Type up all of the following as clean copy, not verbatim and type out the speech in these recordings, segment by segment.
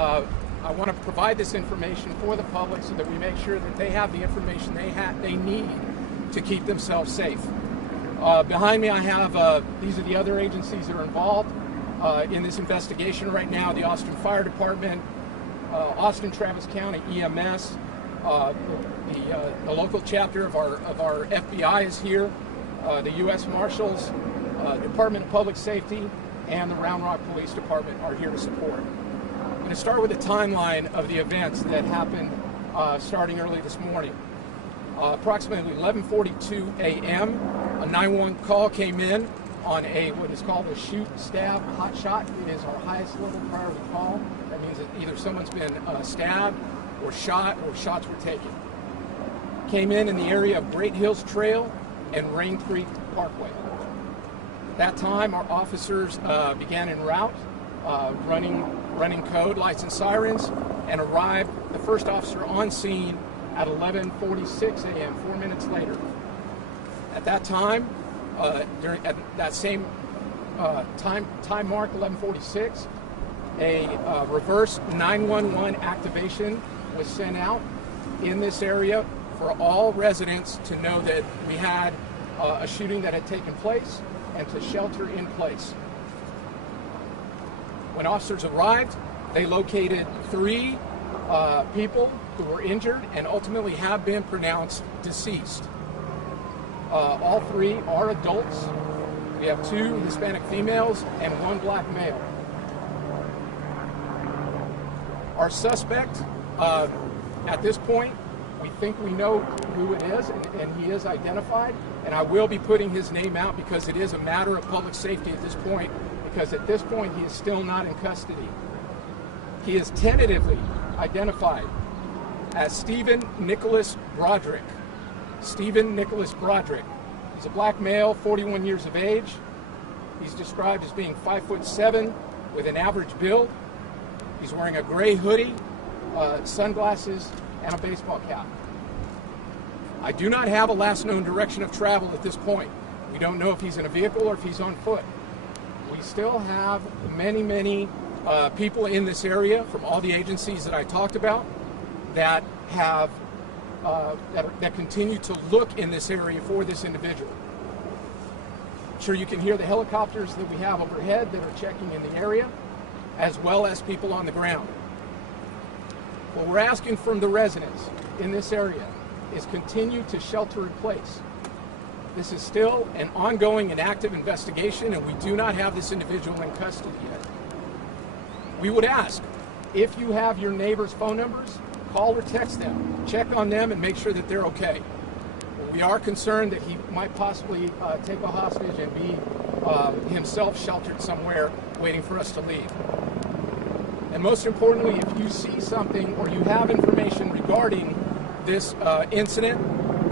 I want to provide this information for the public so that we make sure that they have the information they need to keep themselves safe. Behind me I have, these are the other agencies that are involved in this investigation right now: the Austin Fire Department, Austin Travis County EMS, the local chapter of our FBI is here, the U.S. Marshals, Department of Public Safety, and the Round Rock Police Department are here to support. I'm going to start with a timeline of the events that happened starting early this morning. Approximately 11:42 a.m., a 911 call came in on what is called a shoot, stab, hot shot. It is our highest level priority call. That means that either someone's been stabbed or shot, or shots were taken. Came in the area of Great Hills Trail and Rain Creek Parkway. At that time, our officers began en route, running code, lights and sirens, and arrived, the first officer on scene, at 11:46 a.m., 4 minutes later. At that time, at that same time mark, 11:46, a reverse 911 activation was sent out in this area for all residents to know that we had a shooting that had taken place and to shelter in place. When officers arrived, they located 3 people who were injured and ultimately have been pronounced deceased. All 3 are adults. We have 2 Hispanic females and 1 black male. Our suspect, at this point, we think we know who it is, and he is identified, and I will be putting his name out because it is a matter of public safety at this point, because at this point he is still not in custody. He is tentatively identified as Stephen Nicholas Broderick. Stephen Nicholas Broderick. He's a black male, 41 years of age. He's described as being 5'7" with an average build. He's wearing a gray hoodie, sunglasses, and a baseball cap. I do not have a last known direction of travel at this point. We don't know if he's in a vehicle or if he's on foot. We still have many people in this area from all the agencies that I talked about that have that continue to look in this area for this individual. I'm sure you can hear the helicopters that we have overhead that are checking in the area, as well as people on the ground. What we're asking from the residents in this area is continue to shelter in place. This is still an ongoing and active investigation, and we do not have this individual in custody yet. We would ask, if you have your neighbors' phone numbers, call or text them, check on them, and make sure that they're okay. We are concerned that he might possibly take a hostage and be himself sheltered somewhere waiting for us to leave. And most importantly, if you see something or you have information regarding this incident,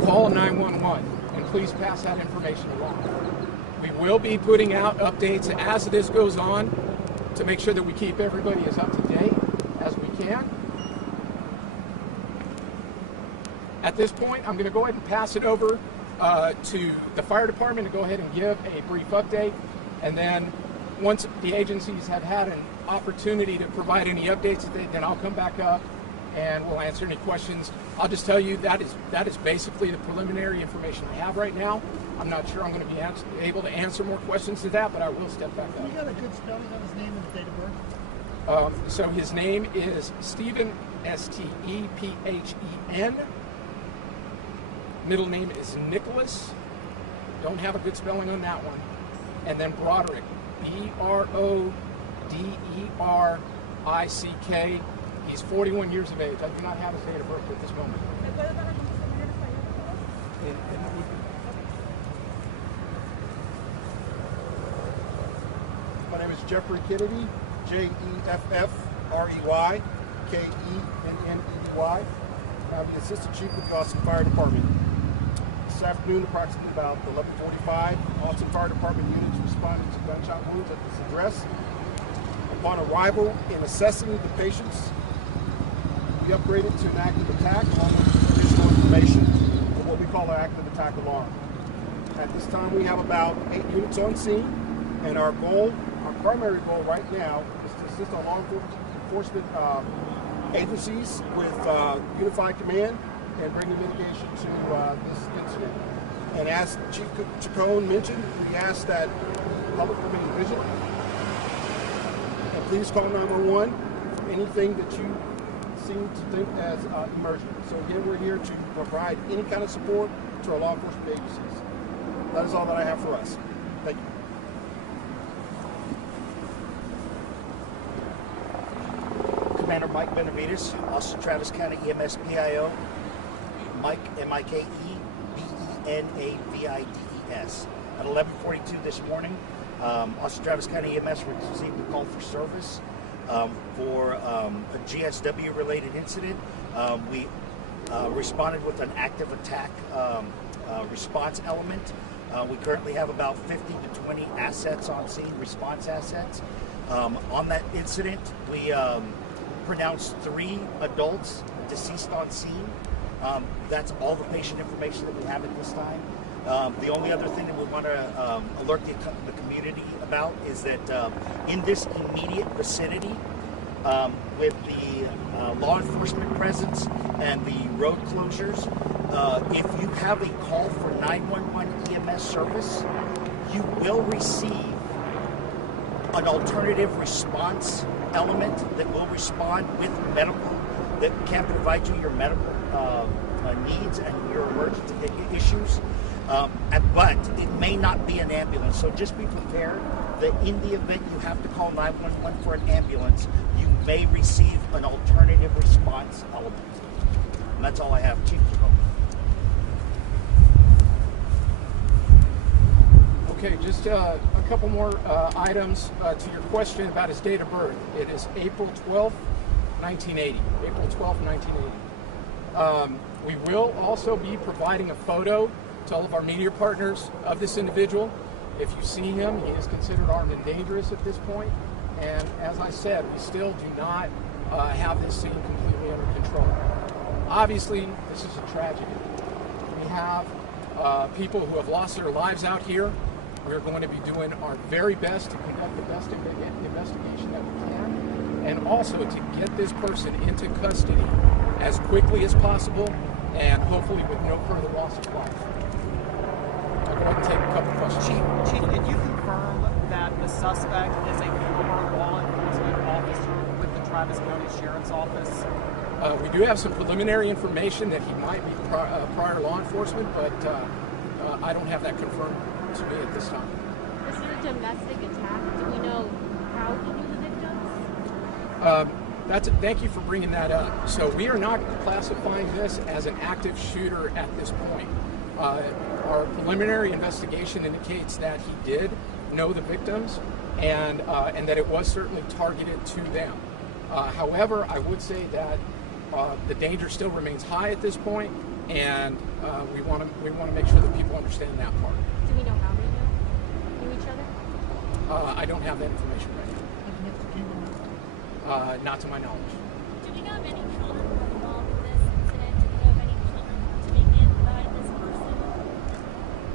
call 911 and please pass that information along. We will be putting out updates as this goes on to make sure that we keep everybody as up to date as we can. At this point, I'm going to go ahead and pass it over to the fire department to go ahead and give a brief update, and then once the agencies have had an opportunity to provide any updates, then I'll come back up and we'll answer any questions. I'll just tell you that is basically the preliminary information I have right now. I'm not sure I'm going to be able to answer more questions to that, but I will step back up. You got a good spelling on his name and his date of birth? So his name is Stephen, S-T-E-P-H-E-N. Middle name is Nicholas. Don't have a good spelling on that one. And then Broderick, B-R-O-D-E-R-I-C-K. He's 41 years of age. I do not have his date of birth at this moment. My name is Jeffrey Kennedy, Jeffrey Kennedy. I'm the Assistant Chief with the Austin Fire Department. This afternoon, approximately about 11:45, Austin Fire Department units responded to gunshot wounds at this address. Upon arrival, in assessing the patients, we upgraded to an active attack along with additional information for what we call our active attack alarm. At this time, we have about 8 units on scene, and our primary goal right now is to assist our law enforcement agencies with unified command and bring the mitigation to this incident. And as Chief Chacon mentioned, we ask that the public remain vigilant. And please call 911 for anything that you seem to think as emergent. So again, we're here to provide any kind of support to our law enforcement agencies. That is all that I have for us. Thank you. Commander Mike Benavides, Austin Travis County EMS PIO. Mike, M-I-K-E-B-E-N-A-V-I-D-E-S. At 11:42 this morning, Austin Travis County EMS received a call for service for a GSW-related incident. We responded with an active attack response element. We currently have about 50 to 20 assets on scene, response assets. On that incident, we pronounced 3 adults deceased on scene. That's all the patient information that we have at this time. The only other thing that we want to alert the community about is that in this immediate vicinity, with the law enforcement presence and the road closures, if you have a call for 911 EMS service, you will receive an alternative response element that will respond with medical, that can provide you your medical needs and your emergency issues. But it may not be an ambulance, so just be prepared that in the event you have to call 911 for an ambulance, you may receive an alternative response element. And that's all I have. Chief. Okay, just a couple more items to your question about his date of birth. It is April 12th, 1980. April 12th, 1980. We will also be providing a photo to all of our media partners of this individual. If you see him, he is considered armed and dangerous at this point. And as I said, we still do not have this scene completely under control. Obviously, this is a tragedy. We have people who have lost their lives out here. We're going to be doing our very best to conduct the best investigation that we can, and also to get this person into custody as quickly as possible, and hopefully with no further loss of life. I'll go ahead and take a couple questions. Chief, can you confirm that the suspect is a former law enforcement officer with the Travis County Sheriff's Office? We do have some preliminary information that he might be prior law enforcement, but I don't have that confirmed to me at this time. Was there a domestic attack? Do we know how he knew the victims? Thank you for bringing that up. So we are not classifying this as an active shooter at this point. Our preliminary investigation indicates that he did know the victims and that it was certainly targeted to them. However, I would say that the danger still remains high at this point, and we want to make sure that people understand that part. Do we know how they knew each other? I don't have that information right now. Not to my knowledge. Do we know of any children who were involved in this incident? Do we know of any children coming in behind this person?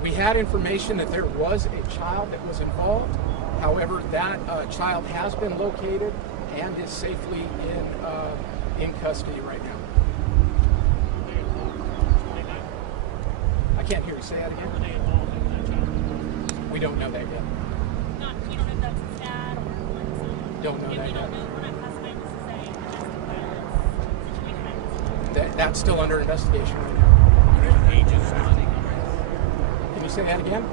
We had information that there was a child that was involved. However, that child has been located and is safely in custody right now. I can't hear you. Say that again. We don't know that yet. You don't know if that's his dad or Lindsay? Don't know that We yet. don't know. We're not classifying this as a domestic violence situation. That's still under investigation right now. Can you say that again?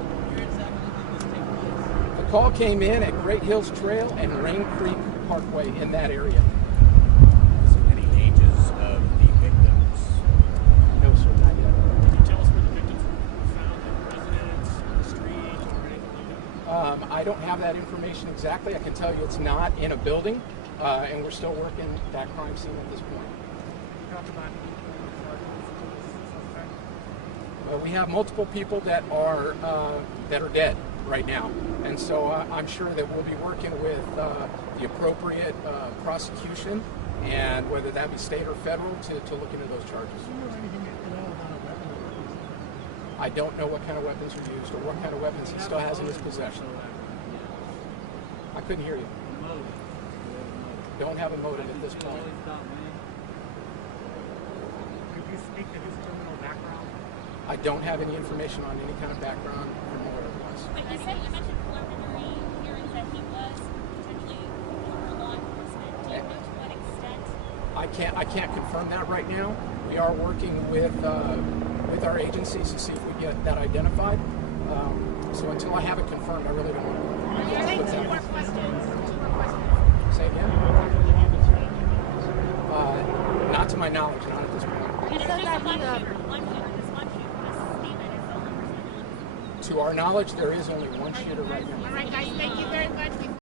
The call came in at Great Hills Trail and Rain Creek Parkway in that area. Is there any ages of the victims? No, sir, not yet. Can you tell us where the victims were found? In residence, on the street, or anything like that? I don't have that information exactly. I can tell you it's not in a building, and we're still working that crime scene at this point. We have multiple people that are dead right now, and so I'm sure that we'll be working with the appropriate prosecution, and whether that be state or federal, to look into those charges. Do you know anything at all about a weapon? I don't know what kind of weapons are used or what kind of weapons he still has in his possession. I couldn't hear you. don't have a motive at this point. Could you speak to his criminal background? I don't have any information on any kind of background or know where it was. But you said you mentioned preliminary hearings that he was potentially for law enforcement. Do you know to what extent? I can't confirm that right now. We are working with our agencies to see if we get that identified. So until I have it confirmed, I really don't want to. Take two more questions. Say again? Not to my knowledge, not at this point. And it's just a one shooter. This one shooter, this statement is the only person. To our knowledge, there is only one shooter right now. All right, guys, thank you very much.